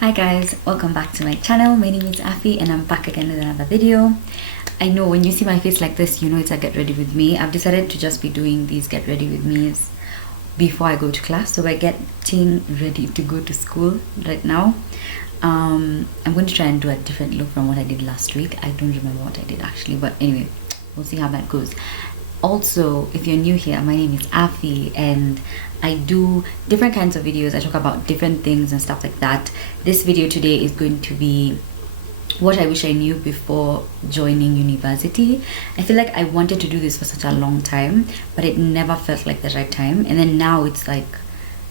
Hi guys, welcome back to my channel. My name is Afi and I'm back again with another video. I know when you see my face like this, you know it's a get ready with me. I've decided to just be doing these get ready with me's before I go to class. So we're getting ready to go to school right now. I'm going to try and do a different look from what I did last week. I don't remember what I did actually, but anyway, we'll see how that goes. Also, if you're new here, my name is Afi and I do different kinds of videos. I talk about different things and stuff like that. This video today is going to be what I wish I knew before joining university. I feel like I wanted to do this for such a long time, but it never felt like the right time. And then now it's like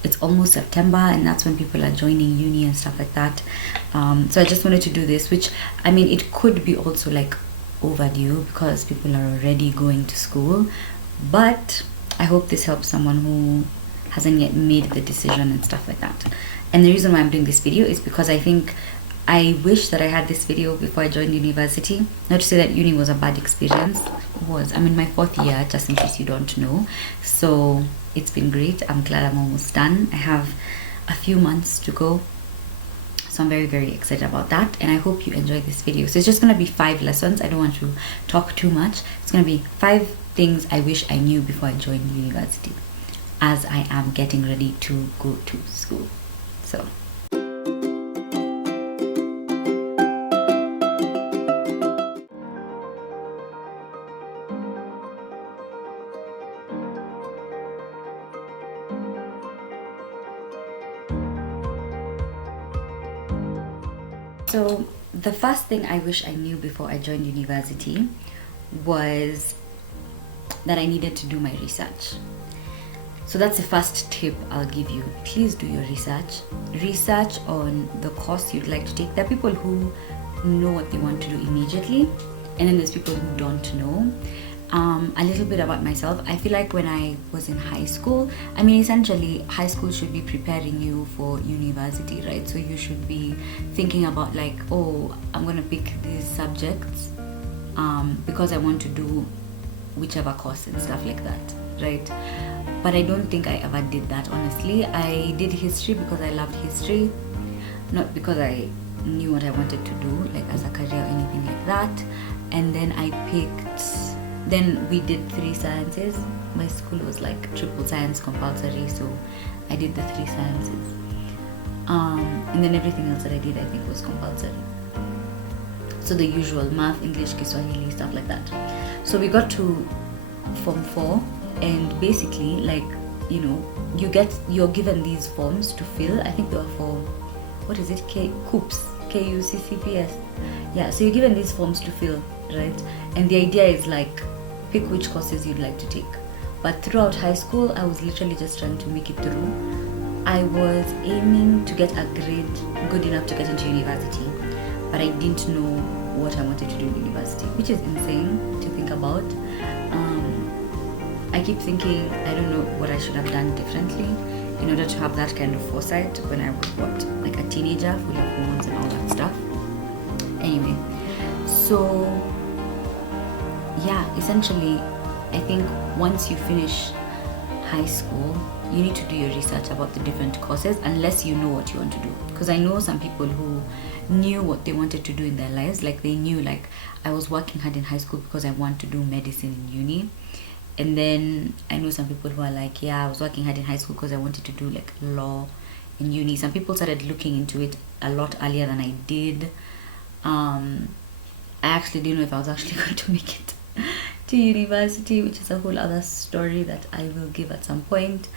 it's almost September and that's when people are joining uni and stuff like that. So I just wanted to do this, which I mean it could be also like overdue because people are already going to school, but I hope this helps someone who hasn't yet made the decision and stuff like that. And the reason why I'm doing this video is because I wish that I had this video before I joined university. Not to say that uni was a bad experience. I'm in my 4th year, just in case you don't know. So it's been great. I'm glad I'm almost done. I have a few months to go. So I'm very, very excited about that. And I hope you enjoy this video. So it's just going to be 5 lessons. I don't want to talk too much. It's going to be 5 things I wish I knew before I joined university, as I am getting ready to go to school. So the first thing I wish I knew before I joined university was that I needed to do my research. So that's the first tip I'll give you. Please do your research. Research on the course you'd like to take. There are people who know what they want to do immediately, and then there's people who don't know. A little bit about myself. I feel like when I was in high school, I mean essentially high school should be preparing you for university, right? So you should be thinking about like, oh, I'm gonna pick these subjects because I want to do whichever course and stuff like that, right? But I don't think I ever did that, honestly. I did history because I loved history, not because I knew what I wanted to do like as a career or anything like that. And then then we did 3 sciences. My school was like triple science compulsory, so I did the 3 sciences. And then everything else that I did I think was compulsory. So the usual math, English, Kiswahili, stuff like that. So we got to Form 4 and basically like, you know, you're given these forms to fill. I think they were for, what is it, KUCCPS, KUCCPS. Yeah, so you're given these forms to fill, right? And the idea is like, pick which courses you'd like to take. But throughout high school, I was literally just trying to make it through. I was aiming to get a grade good enough to get into university, but I didn't know what I wanted to do in university, which is insane to think about. I keep thinking, I don't know what I should have done differently in order to have that kind of foresight when I was like a teenager, full of hormones and all that stuff. Anyway, so yeah, essentially I think once you finish high school, you need to do your research about the different courses, unless you know what you want to do. Because I know some people who knew what they wanted to do in their lives. Like they knew, like, I was working hard in high school because I want to do medicine in uni. And then I know some people who are like, yeah, I was working hard in high school because I wanted to do like law in uni. Some people started looking into it a lot earlier than I did. I actually didn't know if I was actually going to make it to university, which is a whole other story that I will give at some point.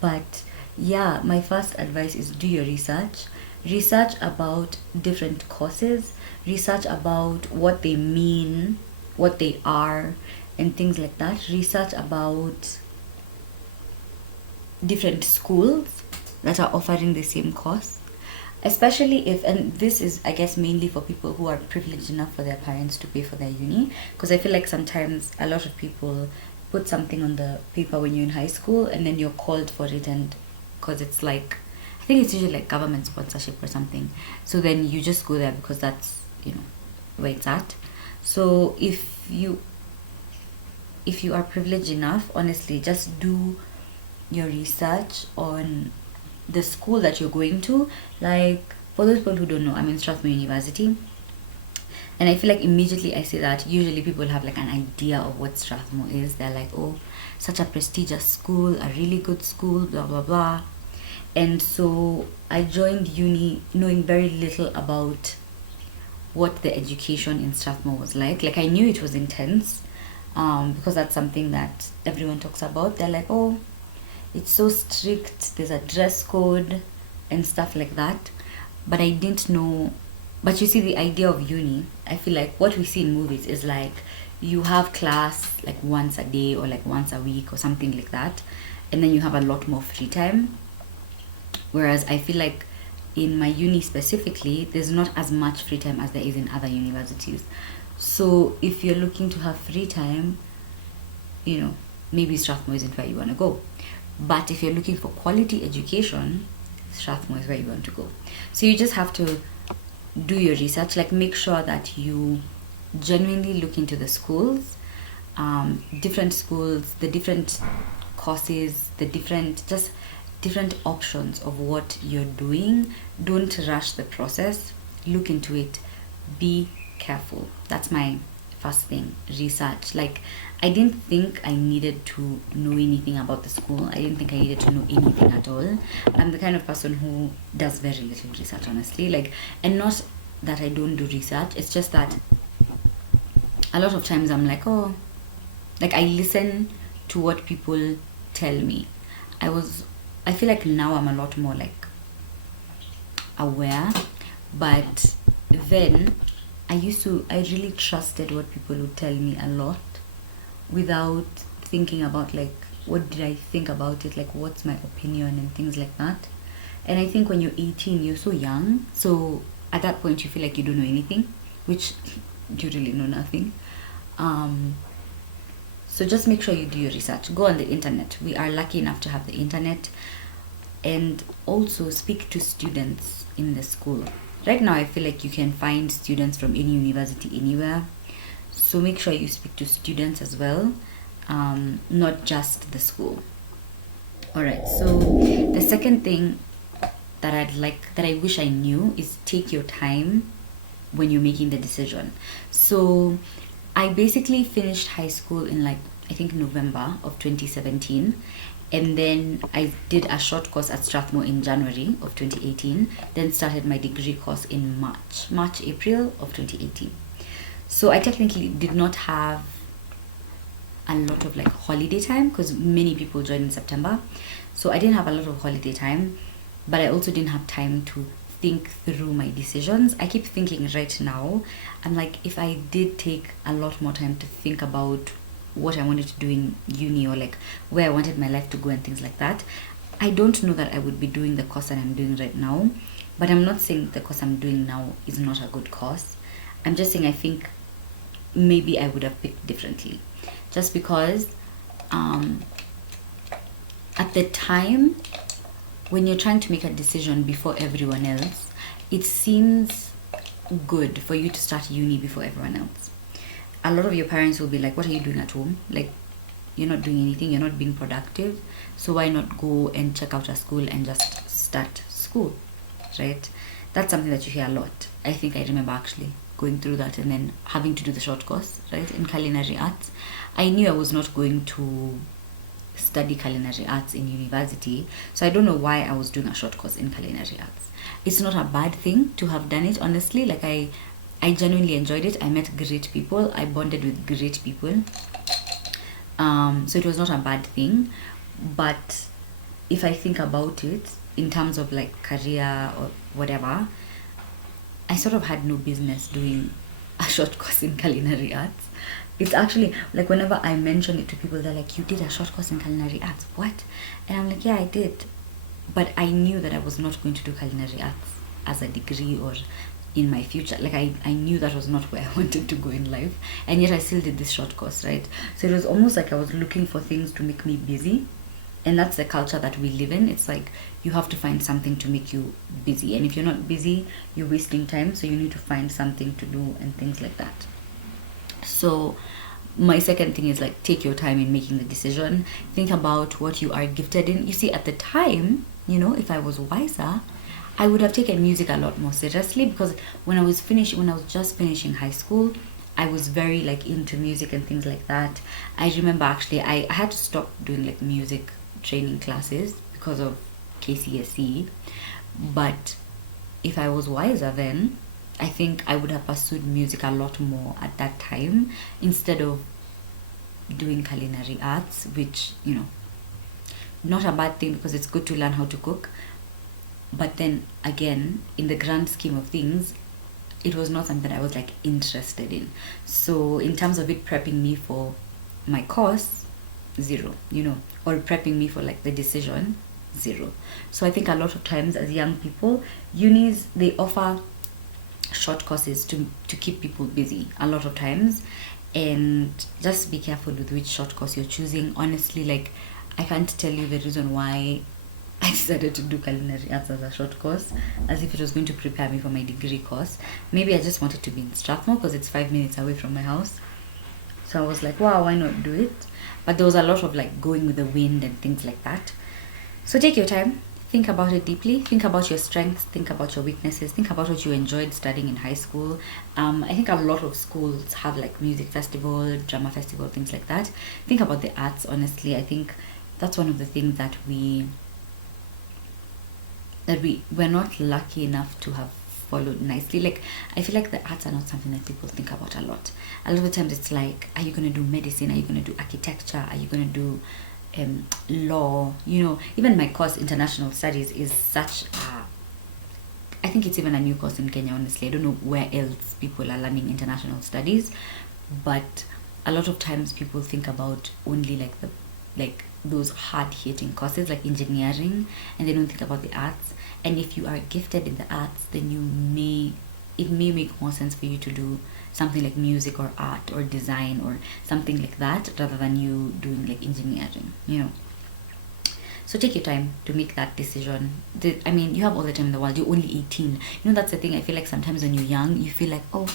But yeah, my first advice is do your research. Research about different courses, research about what they mean, what they are, and things like that. Research about different schools that are offering the same course. Especially if, and this is I guess mainly for people who are privileged enough for their parents to pay for their uni, because I feel like sometimes a lot of people put something on the paper when you're in high school and then you're called for it, and because it's like, I think it's usually like government sponsorship or something, so then you just go there because that's, you know, where it's at. So if you are privileged enough, honestly, just do your research on the school that you're going to. Like, For those people who don't know, I'm in Strathmore University. And I feel like immediately I say that, usually people have like an idea of what Strathmore is. They're like, oh, such a prestigious school, a really good school, blah, blah, blah. And so I joined uni knowing very little about what the education in Strathmore was like. Like, I knew it was intense, because that's something that everyone talks about. They're like, oh, it's so strict, there's a dress code and stuff like that. But I didn't know. But you see, the idea of uni, I feel like what we see in movies is like you have class like once a day or like once a week or something like that, and then you have a lot more free time. Whereas I feel like in my uni specifically, there's not as much free time as there is in other universities. So if you're looking to have free time, maybe Strathmore isn't where you want to go. But if you're looking for quality education, Strathmore is where you want to go. So you just have to do your research, like make sure that you genuinely look into the schools, different schools, the different courses, the different options of what you're doing. Don't rush the process. Look into it. Be careful. That's my first thing. Research. Like, I didn't think I needed to know anything about the school. I didn't think I needed to know anything at all. I'm the kind of person who does very little research, honestly. Like, and not that I don't do research. It's just that a lot of times I'm like, oh, like I listen to what people tell me. I feel like now I'm a lot more like aware, but then I really trusted what people would tell me a lot without thinking about like, what did I think about it? Like, what's my opinion and things like that. And I think when you're 18, you're so young. So at that point, you feel like you don't know anything, which you really know nothing. So just make sure you do your research. Go on the internet. We are lucky enough to have the internet. And also speak to students in the school. Right now, I feel like you can find students from any university anywhere. So make sure you speak to students as well, not just the school. Alright, so the second thing that I wish I knew is take your time when you're making the decision. So I basically finished high school in like, I think November of 2017. And then I did a short course at Strathmore in January of 2018. Then started my degree course in April of 2018. So I technically did not have a lot of like holiday time because many people joined in September. So I didn't have a lot of holiday time, but I also didn't have time to think through my decisions. I keep thinking right now, I'm like, if I did take a lot more time to think about what I wanted to do in uni or like where I wanted my life to go and things like that, I don't know that I would be doing the course that I'm doing right now. But I'm not saying the course I'm doing now is not a good course. I'm just saying I think maybe I would have picked differently. Just because at the time, when you're trying to make a decision before everyone else, it seems good for you to start uni before everyone else. A lot of your parents will be like, what are you doing at home? Like, you're not doing anything, you're not being productive, so why not go and check out a school and just start school, right? That's something that you hear a lot. I think I remember actually going through that and then having to do the short course, right, in culinary arts. I knew I was not going to study culinary arts in university, so I don't know why I was doing a short course in culinary arts. It's not a bad thing to have done it, honestly. Like, I genuinely enjoyed it. I met great people. I bonded with great people. So it was not a bad thing. But if I think about it in terms of like career or whatever, I sort of had no business doing a short course in culinary arts. It's actually like whenever I mention it to people, they're like, you did a short course in culinary arts? What? And I'm like, yeah, I did. But I knew that I was not going to do culinary arts as a degree or in my future. Like, I knew that was not where I wanted to go in life, and yet I still did this short course, right? So it was almost like I was looking for things to make me busy, and that's the culture that we live in. It's like you have to find something to make you busy, and if you're not busy, you're wasting time, so you need to find something to do and things like that. So my second thing is like, take your time in making the decision. Think about what you are gifted in. You see, at the time, if I was wiser, I would have taken music a lot more seriously, because when I was just finishing high school, I was very like into music and things like that. I remember actually I had to stop doing like music training classes because of KCSE. But if I was wiser then, I think I would have pursued music a lot more at that time, instead of doing culinary arts, which, not a bad thing because it's good to learn how to cook. But then again, in the grand scheme of things, it was not something I was like interested in. So in terms of it prepping me for my course, zero, or prepping me for like the decision, zero. So I think a lot of times as young people, unis, they offer short courses to keep people busy a lot of times. And just be careful with which short course you're choosing. Honestly, like, I can't tell you the reason why I decided to do culinary arts as a short course, as if it was going to prepare me for my degree course. Maybe I just wanted to be in Strathmore because it's 5 minutes away from my house. So I was like, wow, why not do it? But there was a lot of like going with the wind and things like that. So take your time, think about it deeply, think about your strengths, think about your weaknesses, think about what you enjoyed studying in high school. I think a lot of schools have like music festival, drama festival, things like that. Think about the arts, honestly. I think that's one of the things that we're not lucky enough to have followed nicely. Like, I feel like the arts are not something that people think about a lot. A lot of the times it's like, are you going to do medicine, are you going to do architecture, are you going to do law? Even my course, international studies, is such a, I think it's even a new course in Kenya, honestly. I don't know where else people are learning international studies, but a lot of times people think about only like those hard hitting courses like engineering, and they don't think about the arts. And if you are gifted in the arts, then it may make more sense for you to do something like music or art or design or something like that, rather than you doing like engineering. So take your time to make that decision. I mean, you have all the time in the world. You're only 18. That's the thing. I feel like sometimes when you're young, you feel like, oh,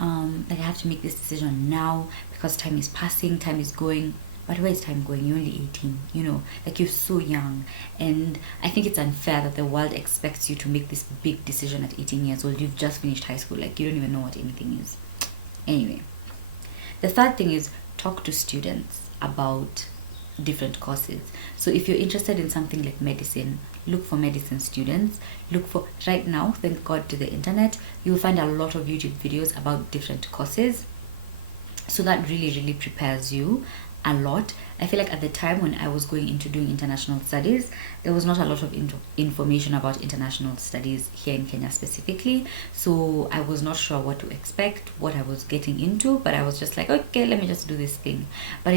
like I have to make this decision now because time is passing, time is going. But where is time going? You're only 18, like you're so young. And I think it's unfair that the world expects you to make this big decision at 18 years old. You've just finished high school, like you don't even know what anything is. Anyway, the third thing is talk to students about different courses. So if you're interested in something like medicine, look for medicine students. Right now, thank God to the internet, you'll find a lot of YouTube videos about different courses. So that really, really prepares you a lot. I feel like at the time when I was going into doing international studies, there was not a lot of information about international studies here in Kenya specifically. So I was not sure what to expect, what I was getting into, but I was just like, okay, let me just do this thing. But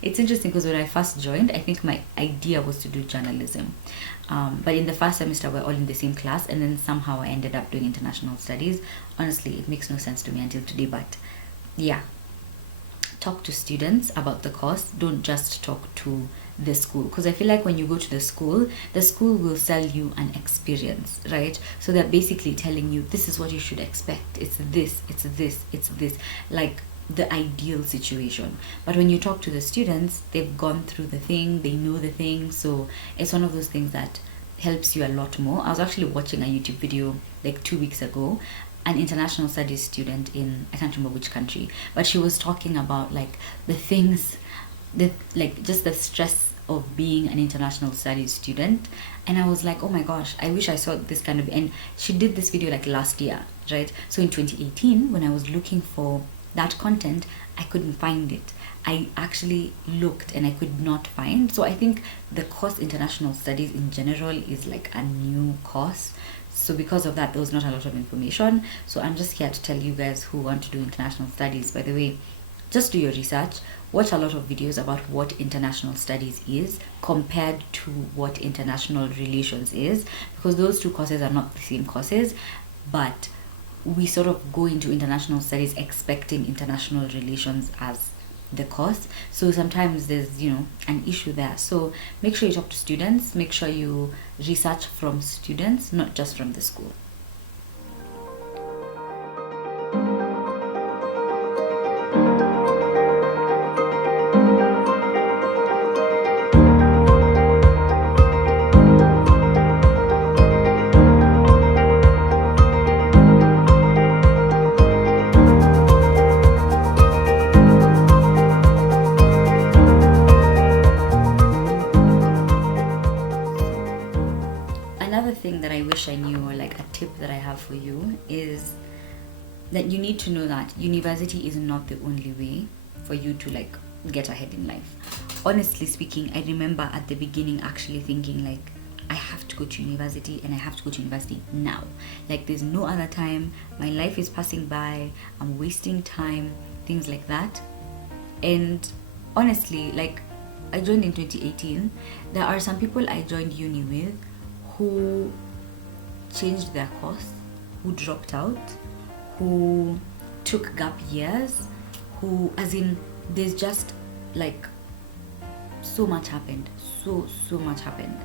it's interesting because when I first joined, I think my idea was to do journalism. But in the first semester, we're all in the same class, and then somehow I ended up doing international studies. Honestly, it makes no sense to me until today, but yeah. Talk to students about the course. Don't just talk to the school, because I feel like when you go to the school will sell you an experience, right? So they're basically telling you, this is what you should expect, it's this, it's this, it's this, like the ideal situation. But when you talk to the students, they've gone through the thing, they know the thing. So it's one of those things that helps you a lot more. I was actually watching a YouTube video like 2 weeks ago, an international studies student in, I can't remember which country, but she was talking about like the things that, like, just the stress of being an international studies student. And I was like, oh my gosh, I wish I saw this kind of, and she did this video like last year, right? So in 2018, when I was looking for that content, I couldn't find it. I actually looked and I could not find. So I think the course international studies in general is like a new course. So because of that, there was not a lot of information. So I'm just here to tell you guys who want to do international studies, by the way, just do your research. Watch a lot of videos about what international studies is compared to what international relations is, because those two courses are not the same courses, but we sort of go into international studies expecting international relations as the course. So sometimes there's an issue there. So make sure you talk to students, make sure you research from students, not just from the school. that I wish I knew, or like a tip that I have for you, is that you need to know that university is not the only way for you to like get ahead in life. Honestly speaking, I remember at the beginning actually thinking like, I have to go to university, and I have to go to university now. Like there's no other time. My life is passing by. I'm wasting time, things like that. And honestly, like I joined in 2018. There are some people I joined uni with who changed their course, who dropped out, who took gap years, who, as in, there's just like so much happened, so much happened.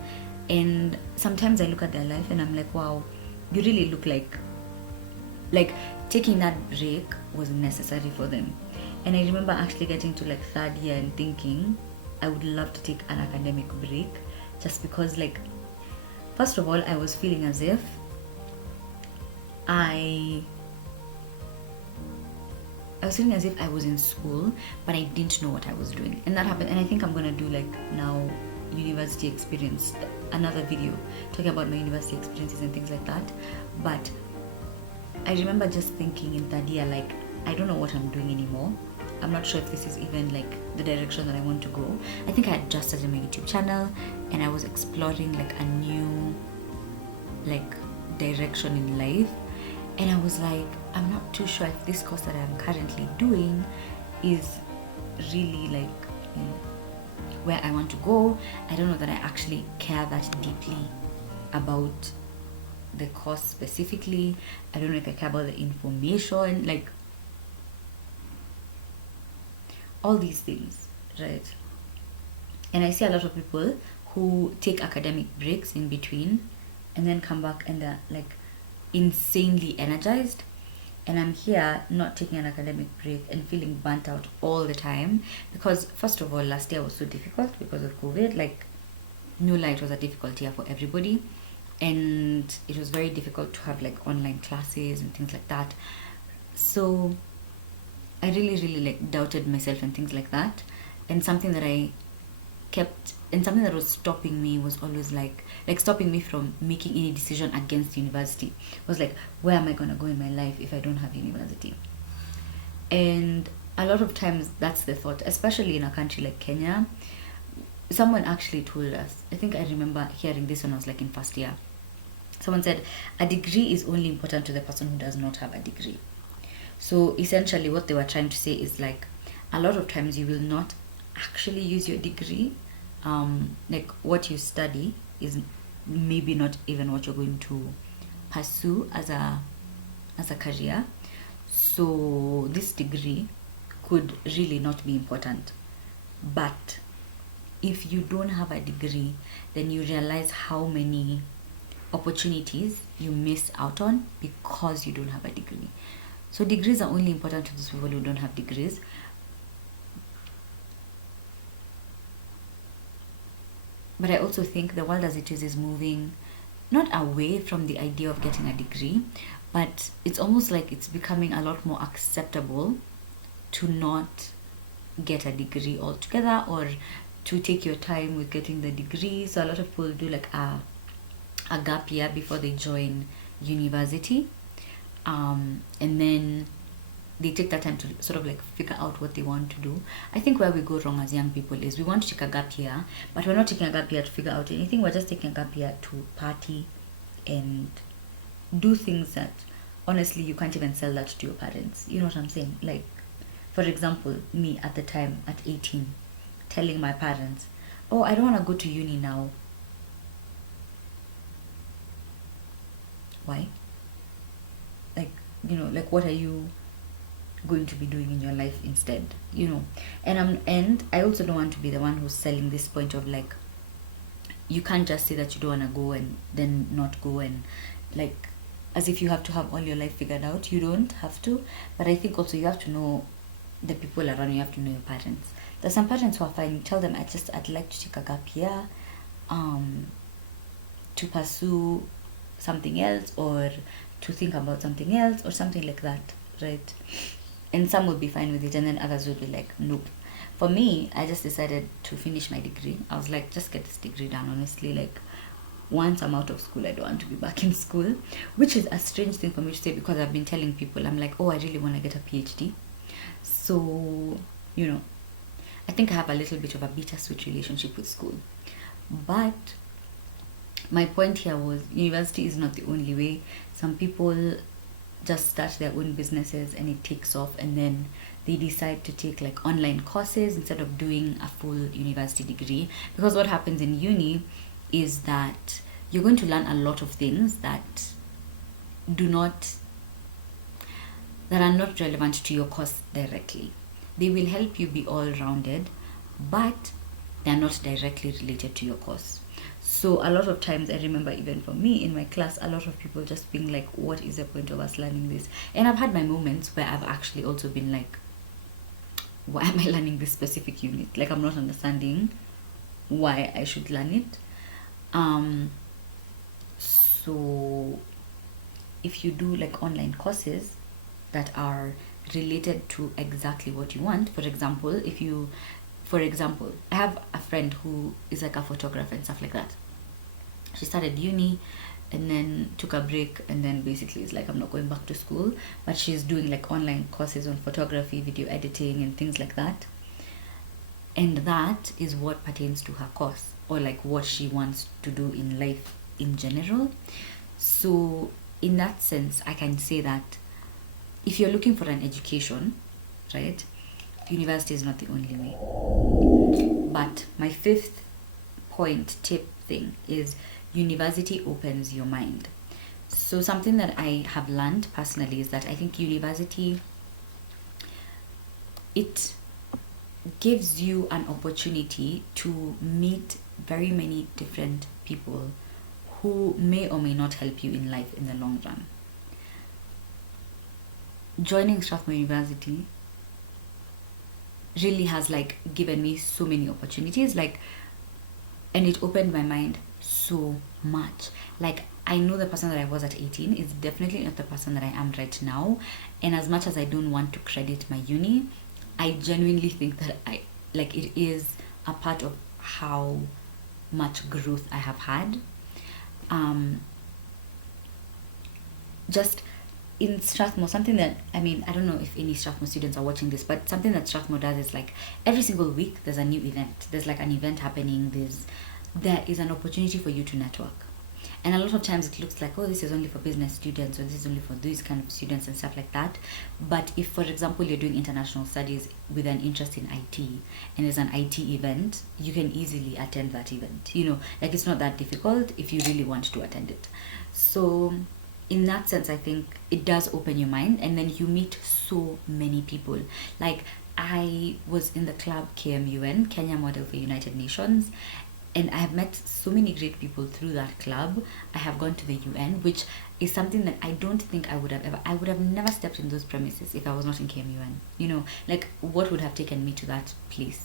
And sometimes I look at their life and I'm like, wow, you really look like taking that break was necessary for them. And I remember actually getting to like third year and thinking I would love to take an academic break, just because like, first of all, I was feeling as if I was feeling as if I was in school, but I didn't know what I was doing. And that happened. And I think I'm going to do like now university experience, another video talking about my university experiences and things like that. But I remember just thinking in third year, like, I don't know what I'm doing anymore. I'm not sure if this is even like the direction that I want to go. I think I had just started my YouTube channel and I was exploring like a new like direction in life. And I was like, I'm not too sure if this course that I'm currently doing is really like, you know, where I want to go. I don't know that I actually care that deeply about the course specifically. I don't know if I care about the information, like all these things, right? And I see a lot of people who take academic breaks in between and then come back and they're like insanely energized. And I'm here not taking an academic break and feeling burnt out all the time, because first of all, last year was so difficult because of COVID. Like New Light was a difficult year for everybody, and it was very difficult to have like online classes and things like that. So I really like doubted myself and things like that. And something that I kept, and something that was stopping me was always like stopping me from making any decision against university was like, where am I going to go in my life if I don't have university? And a lot of times that's the thought, especially in a country like Kenya. Someone actually told us, I think I remember hearing this when I was like in first year. Someone said a degree is only important to the person who does not have a degree. So essentially what they were trying to say is like, a lot of times you will not actually use your degree. Like what you study is maybe not even what you're going to pursue as a career. So this degree could really not be important. But if you don't have a degree, then you realize how many opportunities you miss out on because you don't have a degree. So degrees are only important to those people who don't have degrees. But I also think the world as it is moving not away from the idea of getting a degree, but it's almost like it's becoming a lot more acceptable to not get a degree altogether, or to take your time with getting the degree. So a lot of people do like a gap year before they join university. And then they take that time to sort of like figure out what they want to do. I think where we go wrong as young people is we want to take a gap year, but we're not taking a gap year to figure out anything. We're just taking a gap year to party and do things that honestly you can't even sell that to your parents. You know what I'm saying? Like, for example, me at the time at 18 telling my parents, oh, I don't want to go to uni now. Why? Like, you know, like what are you going to be doing in your life instead, you know? And I also don't want to be the one who's selling this point of like, you can't just say that you don't want to go and then not go, and like as if you have to have all your life figured out. You don't have to. But I think also you have to know the people around you. You have to know your parents. There's some parents who are fine. You tell them, I'd like to take a gap year to pursue something else, or to think about something else, or something like that, right? And some would be fine with it, and then others would be like, nope. For me, I just decided to finish my degree. I was like, just get this degree done, honestly. Like, once I'm out of school, I don't want to be back in school, which is a strange thing for me to say, because I've been telling people, I'm like, oh, I really want to get a PhD. So, I think I have a little bit of a bittersweet relationship with school. But my point here was, university is not the only way. Some people just start their own businesses and it takes off, and then they decide to take like online courses instead of doing a full university degree. Because what happens in uni is that you're going to learn a lot of things that are not relevant to your course directly. They will help you be all rounded, but they're not directly related to your course. So a lot of times, I remember even for me in my class, a lot of people just being like, what is the point of us learning this? And I've had my moments where I've actually also been like, why am I learning this specific unit? Like, I'm not understanding why I should learn it. So if you do like online courses that are related to exactly what you want, for example, I have a friend who is like a photographer and stuff like that. She started uni and then took a break, and then basically it's like, I'm not going back to school, but she's doing like online courses on photography, video editing and things like that. And that is what pertains to her course, or like what she wants to do in life in general. So in that sense, I can say that if you're looking for an education, right, university is not the only way. But my fifth point tip thing is, university opens your mind. So something that I have learned personally is that I think university, it gives you an opportunity to meet very many different people who may or may not help you in life in the long run. Joining Strathmore University really has like given me so many opportunities, like, and it opened my mind so much. Like, I know the person that I was at 18 is definitely not the person that I am right now. And as much as I don't want to credit my uni, I genuinely think that it is a part of how much growth I have had. Just in Strathmore, something that, I don't know if any Strathmore students are watching this, but something that Strathmore does is like every single week there's a new event. There's like an event happening. There is an opportunity for you to network. And a lot of times it looks like, oh, this is only for business students, or this is only for these kind of students and stuff like that. But if, for example, you're doing international studies with an interest in IT, and there's an IT event, you can easily attend that event. Like, it's not that difficult if you really want to attend it. So in that sense, I think it does open your mind, and then you meet so many people. Like, I was in the club KMUN, Kenya Model for United Nations, and I have met so many great people through that club. I have gone to the UN, which is something that I don't think I would have never stepped in those premises if I was not in KMUN. Like, what would have taken me to that place?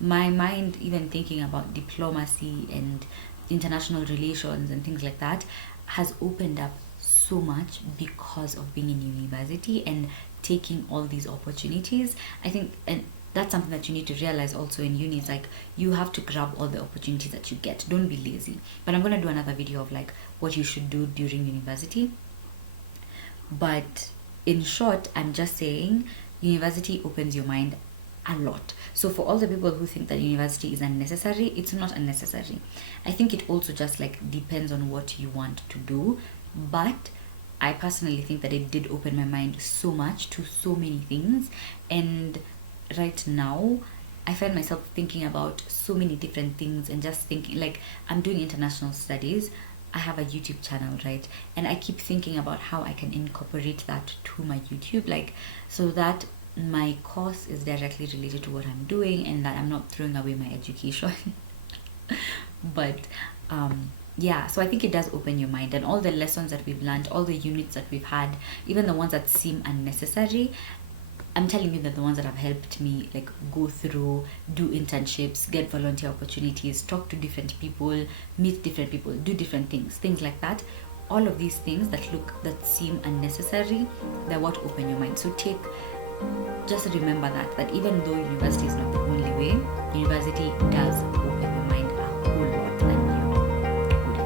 My mind, even thinking about diplomacy and international relations and things like that, has opened up so much because of being in university and taking all these opportunities. I think, and that's something that you need to realize also in uni, is like, you have to grab all the opportunities that you get. Don't be lazy. But I'm going to do another video of like what you should do during university. But in short, I'm just saying university opens your mind a lot. So for all the people who think that university is unnecessary, it's not unnecessary. I think it also just like depends on what you want to do. But I personally think that it did open my mind so much to so many things. And right now, I find myself thinking about so many different things, and just thinking, like, I'm doing international studies. I have a YouTube channel, right? And I keep thinking about how I can incorporate that to my YouTube, like, so that my course is directly related to what I'm doing, and that I'm not throwing away my education. But yeah, so I think it does open your mind, and all the lessons that we've learned, all the units that we've had, even the ones that seem unnecessary, I'm telling you that the ones that have helped me, like, go through, do internships, get volunteer opportunities, talk to different people, meet different people, do different things like that. All of these things that seem unnecessary, they're what open your mind. So just remember that even though university is not the only way, university does open your mind a whole lot, and you would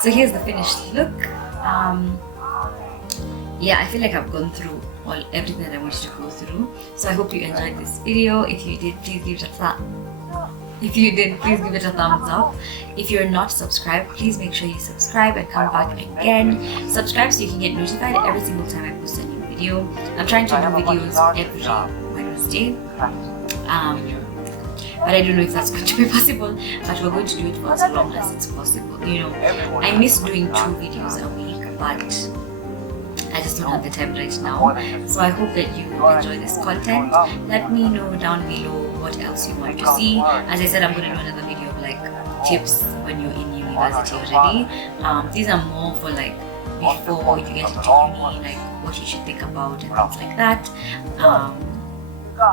So here's the finished look. Yeah, I feel like I've gone through everything that I wanted to go through. So I hope you enjoyed this video. If you did, please give it a thumbs up. If you're not subscribed, please make sure you subscribe and come back again. Subscribe so you can get notified every single time I post a new video. I'm trying to do videos every Wednesday. But I don't know if that's going to be possible, but we're going to do it for as long as it's possible. You know, I miss doing 2 videos a week, but I just don't have the time right now. So I hope that you enjoy this content. Let me know down below what else you want to see. As I said, I'm going to do another video of like tips when you're in university already. These are more for like before you get into uni, like what you should think about and things like that.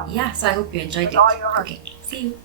Yeah, so I hope you enjoyed it. Okay, see you.